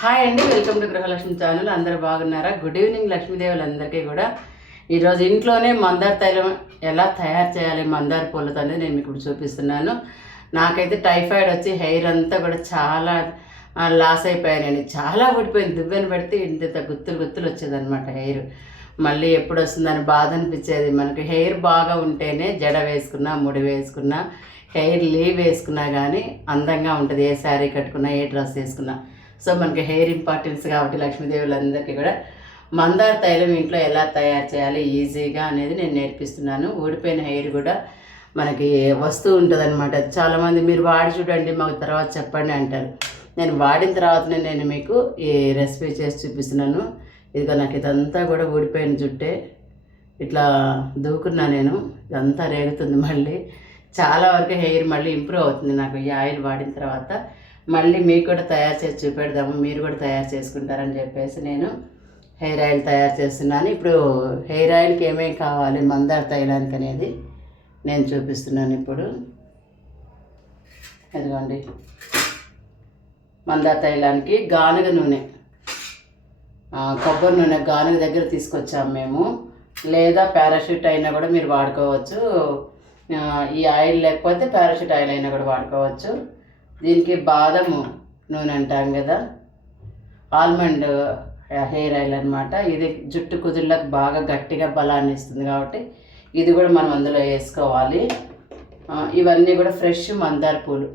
Hi అండి welcome to Gruhalakshmi channel అందరూ బాగున్నారా? గుడ్ ఈవినింగ్ లక్ష్మీదేవులందరికీ కూడా. ఈరోజు ఇంట్లోనే మందార తైలం ఎలా తయారు చేయాలి మందార పూలతో అనేది నేను మీకు ఇప్పుడు చూపిస్తున్నాను. నాకైతే టైఫాయిడ్ వచ్చి హెయిర్ అంతా కూడా చాలా లాస్ అయిపోయానండి. చాలా ఊడిపోయింది. దువ్వెన పెడితే ఇంత గుత్తులు గుత్తులు వచ్చేదనమాట హెయిర్. మళ్ళీ ఎప్పుడు వస్తుందని బాధ అనిపించేది. మనకి హెయిర్ బాగా ఉంటేనే జడ వేసుకున్నా ముడి వేసుకున్నా హెయిర్ లీవ్ వేసుకున్నా కానీ అందంగా ఉంటుంది. ఏ శారీ కట్టుకున్నా ఏ డ్రెస్ వేసుకున్నా. సో మనకి హెయిర్ ఇంపార్టెన్స్ కాబట్టి లక్ష్మీదేవులందరికీ కూడా మందార తైలం ఇంట్లో ఎలా తయారు చేయాలి ఈజీగా అనేది నేను నేర్పిస్తున్నాను. ఊడిపోయిన హెయిర్ కూడా మనకి వస్తూ ఉంటుందన్నమాట. చాలామంది మీరు వాడి చూడండి మాకు తర్వాత చెప్పండి అంటారు. నేను వాడిన తర్వాతనే నేను మీకు ఈ రెసిపీ చేసి చూపిస్తున్నాను. ఇదిగో నాకు ఇదంతా కూడా ఊడిపోయిన జుట్టే. ఇట్లా దూకున్నా నేను ఇదంతా రేగుతుంది మళ్ళీ. చాలా వరకు హెయిర్ మళ్ళీ ఇంప్రూవ్ అవుతుంది నాకు ఈ ఆయిల్ వాడిన తర్వాత. మళ్ళీ మీకు కూడా తయారు చేసి చూపెడదాము మీరు కూడా తయారు చేసుకుంటారని చెప్పేసి నేను హెయిర్ ఆయిల్ తయారు చేస్తున్నాను. ఇప్పుడు హెయిర్ ఆయిల్కి ఏమేమి కావాలి మందార తైలానికి అనేది నేను చూపిస్తున్నాను ఇప్పుడు. ఇదిగోండి. మందార తైలానికి గానుగ నూనె. కొబ్బరి నూనె గానుగ దగ్గర తీసుకొచ్చాము మేము. లేదా పారాషూట్ అయినా కూడా మీరు వాడుకోవచ్చు. ఈ ఆయిల్ లేకపోతే పారాషూట్ ఆయిల్ అయినా కూడా వాడుకోవచ్చు. దీనికి బాదము నూనె అంటాం కదా. ఆల్మండ్ హెయిర్ ఆయిల్ అనమాట ఇది జుట్టు కుదుళ్ళకు బాగా గట్టిగా బలాన్ని ఇస్తుంది కాబట్టి ఇది కూడా మనం అందులో వేసుకోవాలి. ఇవన్నీ కూడా ఫ్రెష్ మందార పూలు.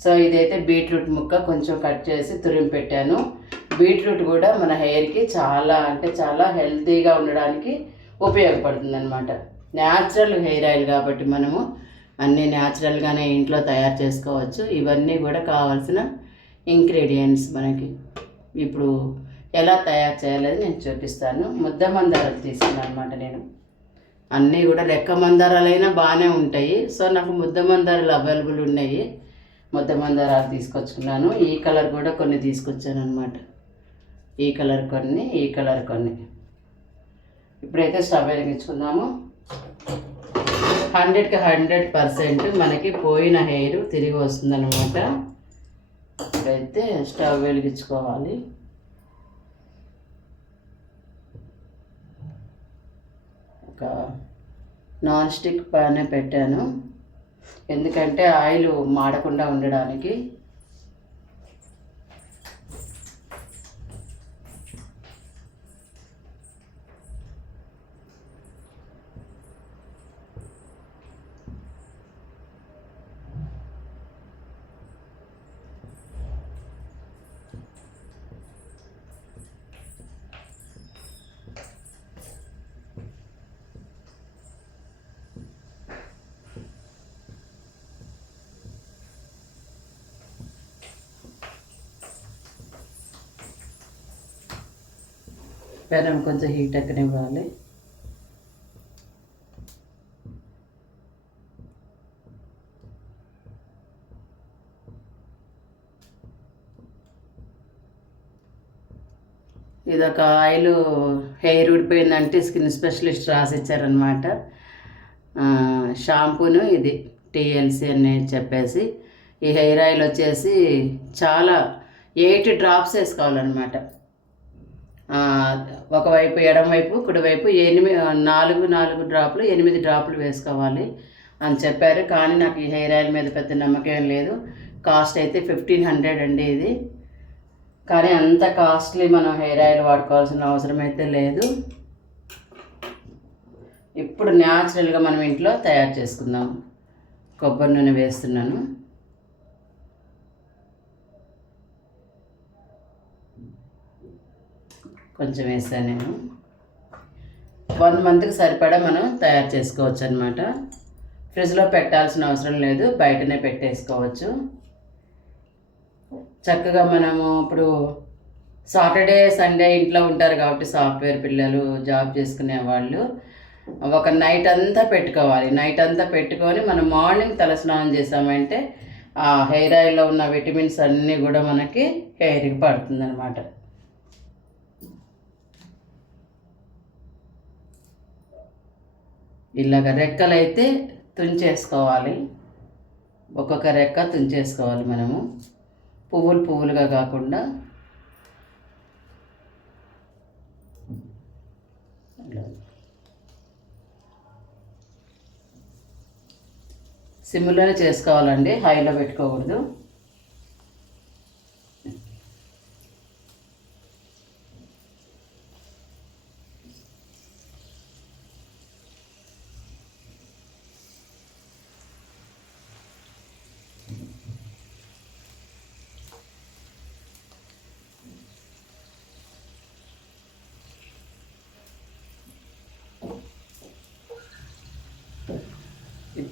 సో ఇదైతే బీట్రూట్ ముక్క కొంచెం కట్ చేసి తురిమి పెట్టాను. బీట్రూట్ కూడా మన హెయిర్కి చాలా అంటే చాలా హెల్తీగా ఉండడానికి ఉపయోగపడుతుంది అనమాట న్యాచురల్ హెయిర్ ఆయిల్ కాబట్టి మనము అన్నీ న్యాచురల్గానే ఇంట్లో తయారు చేసుకోవచ్చు. ఇవన్నీ కూడా కావాల్సిన ఇంగ్రీడియంట్స్ మనకి. ఇప్పుడు ఎలా తయారు చేయాలని నేను చూపిస్తాను. ముద్ద మందారాలు తీసుకున్నాను అనమాట నేను. అన్నీ కూడా లెక్క మందారాలైనా బాగానే ఉంటాయి. సో నాకు ముద్ద మందారాలు అవైలబుల్ ఉన్నాయి. ముద్ద మందారాలు తీసుకొచ్చుకున్నాను. ఈ కలర్ కూడా కొన్ని తీసుకొచ్చాను అనమాట ఈ కలర్ కొన్ని ఈ కలర్ కొన్ని. ఇప్పుడైతే స్టవ్ వెలిగించుకుందాము. హండ్రెడ్కి హండ్రెడ్ పర్సెంట్ మనకి పోయిన హెయిర్ తిరిగి వస్తుందన్నమాట. ఇప్పుడైతే స్టవ్ వెలిగించుకోవాలి. ఒక నాన్ స్టిక్ ప్యానే పెట్టాను. ఎందుకంటే ఆయిల్ మాడకుండా ఉండడానికి పెనం కొంచెం హీట్ ఎక్కనివ్వాలి. ఇదొక ఆయిల్ హెయిర్ ఊడిపోయిందంటే స్కిన్ స్పెషలిస్ట్ రాసిచ్చారనమాట షాంపూను ఇది టీఎల్సీ అని చెప్పేసి ఈ హెయిర్ ఆయిల్ వచ్చేసి చాలా ఎయిట్ డ్రాప్స్ వేసుకోవాలన్నమాట. ఒకవైపు ఎడమవైపు కుడివైపు ఎనిమిది నాలుగు నాలుగు డ్రాపులు ఎనిమిది డ్రాపులు వేసుకోవాలి అని చెప్పారు. కానీ నాకు ఈ హెయిర్ ఆయిల్ మీద పెద్ద నమ్మకం లేదు. కాస్ట్ అయితే ఫిఫ్టీన్ హండ్రెడ్ అండి ఇది. కానీ అంత కాస్ట్లీ మనం హెయిర్ ఆయిల్ వాడుకోవాల్సిన అవసరం అయితే లేదు. ఇప్పుడు న్యాచురల్గా మనం ఇంట్లో తయారు చేసుకుందాం. కొబ్బరి నూనె వేస్తున్నాను. కొంచెం వేసాను నేను. వన్ మంత్కి సరిపడా మనం తయారు చేసుకోవచ్చు అనమాట ఫ్రిడ్జ్లో పెట్టాల్సిన అవసరం లేదు బయటనే పెట్టేసుకోవచ్చు. చక్కగా మనము ఇప్పుడు సాటర్డే సండే ఇంట్లో ఉంటారు కాబట్టి సాఫ్ట్వేర్ పిల్లలు జాబ్ చేసుకునే వాళ్ళు. ఒక నైట్ అంతా పెట్టుకోవాలి. నైట్ అంతా పెట్టుకొని మనం మార్నింగ్ తలస్నానం చేసామంటే ఆ హెయిర్ ఆయిల్లో ఉన్న విటమిన్స్ అన్నీ కూడా మనకి హెయిర్కి పడుతుంది ఇలాగ అయితే తుంచేసుకోవాలి. ఒక్కొక్క రెక్క తుంచేసుకోవాలి మనము. పువ్వులు పువ్వులుగా కాకుండా. సిమ్లోనే చేసుకోవాలండి. హైలో పెట్టుకోకూడదు.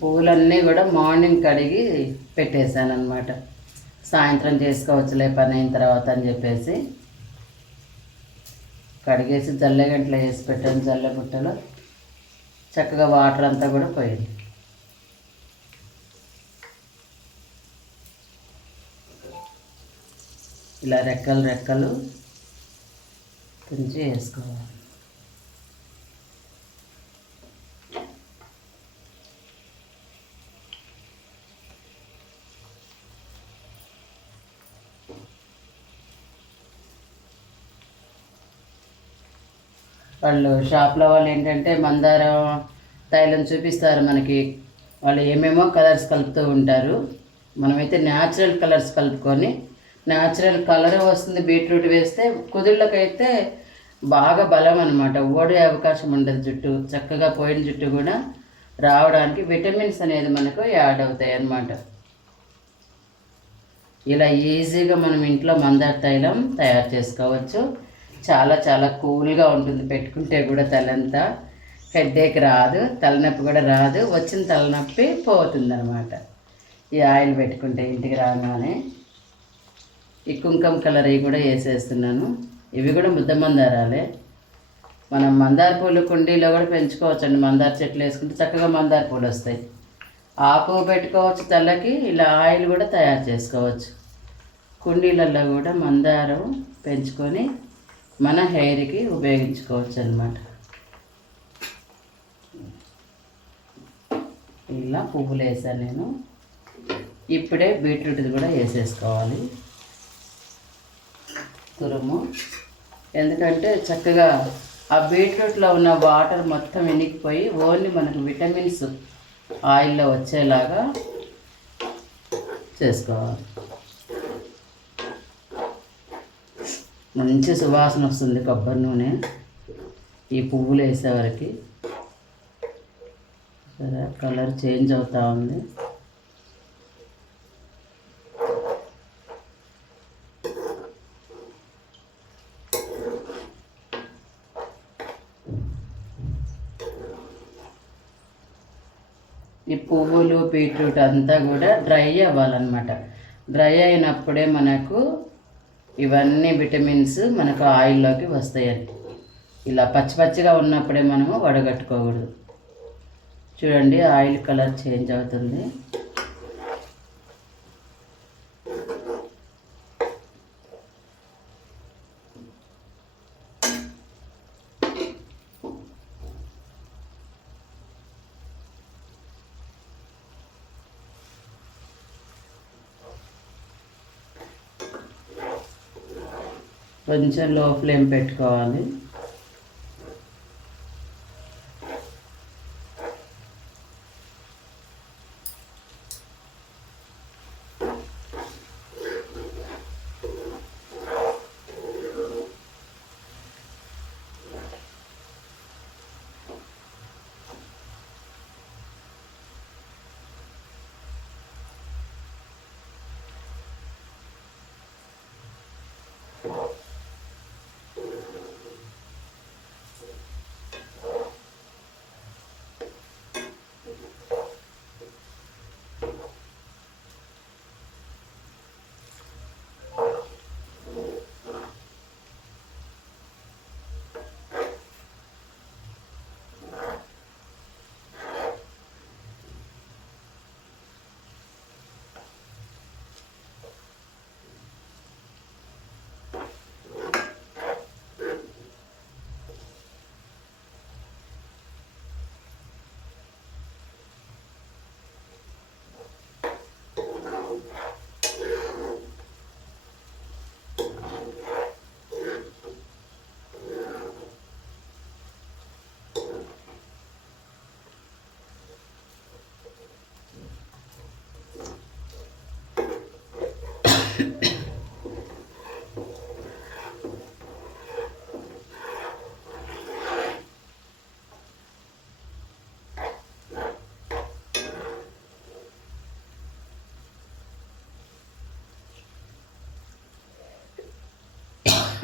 పువ్వులన్నీ కూడా మార్నింగ్ కడిగి పెట్టేశాను అనమాట సాయంత్రం చేసుకోవచ్చులే పని అయిన తర్వాత అని చెప్పేసి కడిగేసి జల్లెగంటలో వేసి పెట్టాను జల్లె బుట్టలో. చక్కగా వాటర్ అంతా కూడా పోయింది. ఇలా రెక్కలు రెక్కలు తుంచి వేసుకోవాలి. వాళ్ళు షాప్లో వాళ్ళు ఏంటంటే మందారం తైలం చూపిస్తారు మనకి. వాళ్ళు ఏమేమో కలర్స్ కలుపుతూ ఉంటారు. మనమైతే న్యాచురల్ కలర్స్ కలుపుకొని న్యాచురల్ కలర్ వస్తుంది బీట్రూట్ వేస్తే కుదుళ్ళకైతే బాగా బలం అనమాట ఓడే అవకాశం ఉండదు జుట్టు. చక్కగా పోయిన జుట్టు కూడా రావడానికి విటమిన్స్ అనేది మనకు యాడ్ అవుతాయి అన్నమాట. ఇలా ఈజీగా మనం ఇంట్లో మందార తైలం తయారు చేసుకోవచ్చు. చాలా చాలా కూల్గా ఉంటుంది. పెట్టుకుంటే కూడా తలంతా హెడ్ఏక్ రాదు తలనొప్పి కూడా రాదు. వచ్చిన తలనొప్పి పోతుంది అనమాట ఈ ఆయిల్ పెట్టుకుంటే ఇంటికి రాగానే ఈ కుంకుమ కలర్ ఇవి కూడా వేసేస్తున్నాను. ఇవి కూడా ముద్ద మందారాలే. మనం మందార పూలు కుండీలో కూడా పెంచుకోవచ్చండి. మందార చెట్లు వేసుకుంటే చక్కగా మందార పూలు వస్తాయి. ఆకు పెట్టుకోవచ్చు తలకి ఇలా ఆయిల్ కూడా తయారు చేసుకోవచ్చు. కుండీలలో కూడా మందారం పెంచుకొని మన హెయిర్కి ఉపయోగించుకోవచ్చు అనమాట ఇలా పువ్వులు వేసాను నేను. ఇప్పుడే బీట్రూట్ది కూడా వేసేసుకోవాలి. తురుము. ఎందుకంటే చక్కగా ఆ బీట్రూట్లో ఉన్న వాటర్ మొత్తం ఎనికిపోయి ఓన్లీ మనకు విటమిన్స్ ఆయిల్లో వచ్చేలాగా చేసుకోవాలి. మంచి సువాసన వస్తుంది కొబ్బరి నూనె. ఈ పువ్వులు వేసేవారికి సరే కలర్ చేంజ్ అవుతా ఉంది. ఈ పువ్వులు బీట్రూట్ అంతా కూడా డ్రై అవ్వాలన్నమాట. డ్రై అయినప్పుడే మనకు ఇవన్నీ విటమిన్స్ మనకు ఆయిల్లోకి వస్తాయని ఇలా పచ్చి పచ్చిగా ఉన్నప్పుడే మనము వడగట్టుకోకూడదు. చూడండి ఆయిల్ కలర్ చేంజ్ అవుతుంది. కొంచెం లో ఫ్లేమ్ పెట్టుకోవాలి.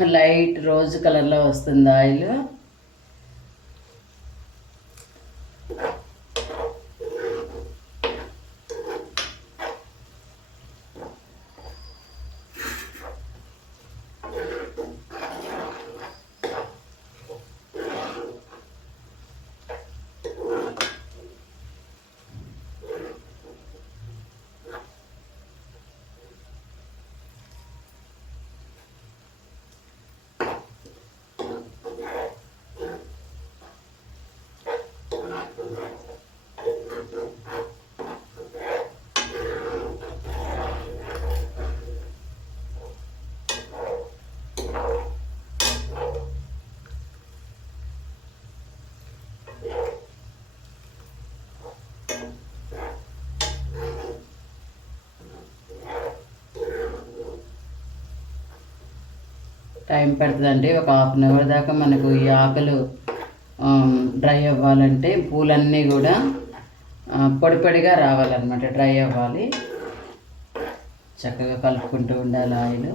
లైట్ రోజ్ కలర్లో వస్తుంది ఆయిల్ టైం పడుతుందండి. ఒక హాఫ్ అన్ అవర్ దాకా మనకు ఈ ఆకలు డ్రై అవ్వాలంటే పూలన్నీ కూడా పొడి పొడిగా రావాలన్నమాట డ్రై అవ్వాలి. చక్కగా కలుపుకుంటూ ఉండాలి ఆయిల్.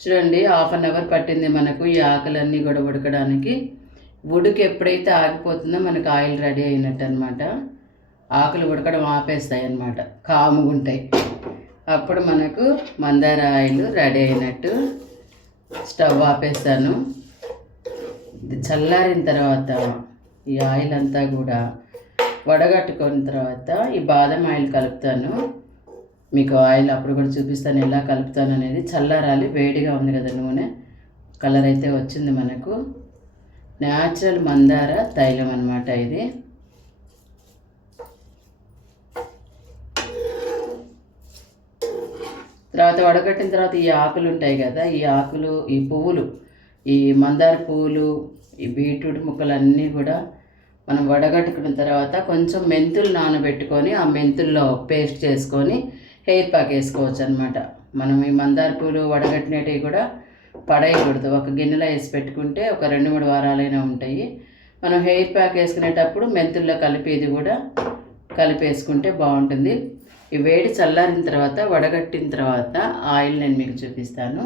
చూడండి హాఫ్ అన్ అవర్ పట్టింది మనకు ఈ ఆకులన్నీ కూడా ఉడకడానికి. ఉడుకు ఎప్పుడైతే ఆగిపోతుందో మనకు ఆయిల్ రెడీ అయినట్టు అనమాట ఆకులు ఉడకడం ఆపేస్తాయి అనమాట కాముగుంటాయి. అప్పుడు మనకు మందార ఆయిల్ రెడీ అయినట్టు స్టవ్ ఆపేస్తాను. చల్లారిన తర్వాత ఈ ఆయిల్ అంతా కూడా వడగట్టుకున్న తర్వాత ఈ బాదం ఆయిల్ కలుపుతాను. మీకు ఆయిల్ అప్పుడు కూడా చూపిస్తాను ఎలా కలుపుతాను అనేది. చల్లారాలి వేడిగా ఉంది కదా నూనె. కలర్ అయితే వచ్చింది మనకు. న్యాచురల్ మందార తైలం అనమాట ఇది. తర్వాత వడగట్టిన తర్వాత ఈ ఆకులు ఉంటాయి కదా ఈ ఆకులు ఈ పువ్వులు ఈ మందార పువ్వులు ఈ బీట్రూట్ ముక్కలు అన్నీ కూడా మనం వడగట్టుకున్న తర్వాత కొంచెం మెంతులు నానబెట్టుకొని ఆ మెంతుల్లో పేస్ట్ చేసుకొని హెయిర్ ప్యాక్ వేసుకోవచ్చు అనమాట మనం ఈ మందార పూలు వడగట్టినవి కూడా పడేయకూడదు. ఒక గిన్నెలో వేసి పెట్టుకుంటే ఒక రెండు మూడు వారాలైనా ఉంటాయి. మనం హెయిర్ ప్యాక్ వేసుకునేటప్పుడు మెంతుల్లో కలిపి ఇది కూడా కలిపేసుకుంటే బాగుంటుంది. ఈ వేడి చల్లారిన తర్వాత వడగట్టిన తర్వాత ఆయిల్ నేను మీకు చూపిస్తాను.